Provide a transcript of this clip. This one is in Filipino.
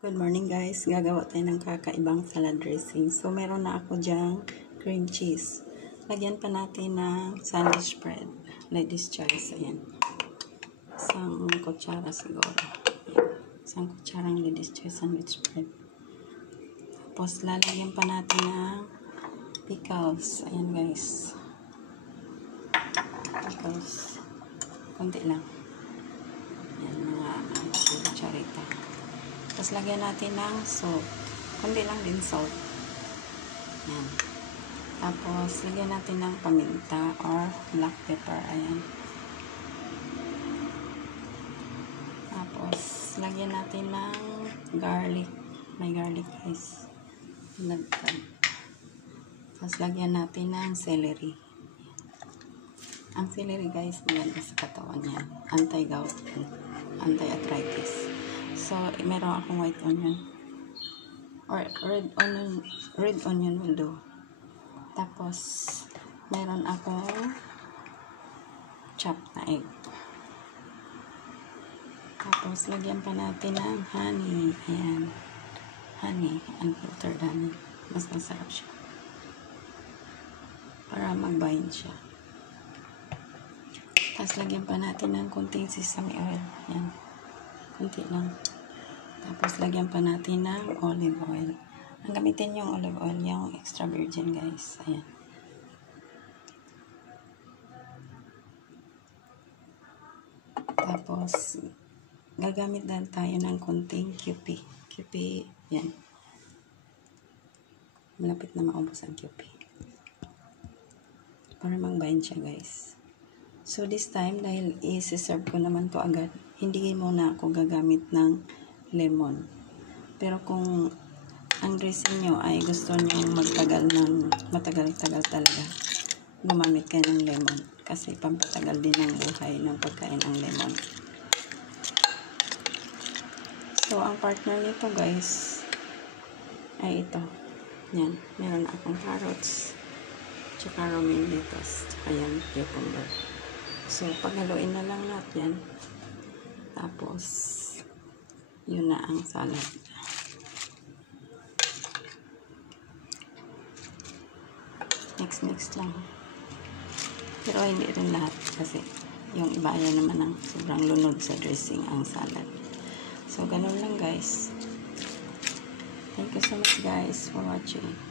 Good morning guys, gagawa tayo ng kakaibang salad dressing. So meron na ako dyang cream cheese. Lagyan pa natin ng sandwich bread. Ladies choice, ayan. Isang kutsara siguro. Isang kutsarang ladies choice sandwich bread. Tapos lalagyan pa natin ng pickles. Ayan guys. Pickles. Kunti lang. Ayan mga kutsarita. Tapos lagyan natin ng salt. Kundi lang din salt. Ayan. Tapos lagyan natin ng paminta or black pepper. Ayan. Tapos lagyan natin ng garlic. May garlic guys. Lagyan. Tapos lagyan natin ng celery. Ang celery guys, maganda sa katawan yan. Anti-gout. Anti-arthritis. So, meron akong white onion. Or red onion. Red onion will do. Tapos, meron akong chopped na egg. Tapos, lagyan pa natin ng honey. Ayan. Honey. Unfiltered honey. Mas masarap siya. Para mag-bind siya. Tapos, lagyan pa natin ng konting sesame oil. Ayan. Kunti lang. Tapos, lagyan pa natin ng olive oil. Ang gamitin yung olive oil, yung extra virgin, guys. Ayan. Tapos, gagamit din tayo ng konting QP. QP, yan. Malapit na maubos ang QP. Para mag-bind siya, guys. So, this time, dahil isi-serve ko naman to agad, hindi muna ako gagamit ng lemon. Pero kung ang dressing nyo ay gusto nyo magtagal ng matagal-tagal talaga, gumamit kayo ng lemon. Kasi pampatagal din ang buhay ng pagkain ng lemon. So, ang partner nito guys, ay ito. Yan. Meron akong carrots, tsaka romaine lettuce, tsaka yan, cucumber. So, paghaluin na lang lahat yan. Tapos, yun na ang salad. Mix lang. Pero hindi rin lahat kasi yung iba yan naman ang sobrang lunod sa dressing ang salad. So, ganun lang guys. Thank you so much guys for watching.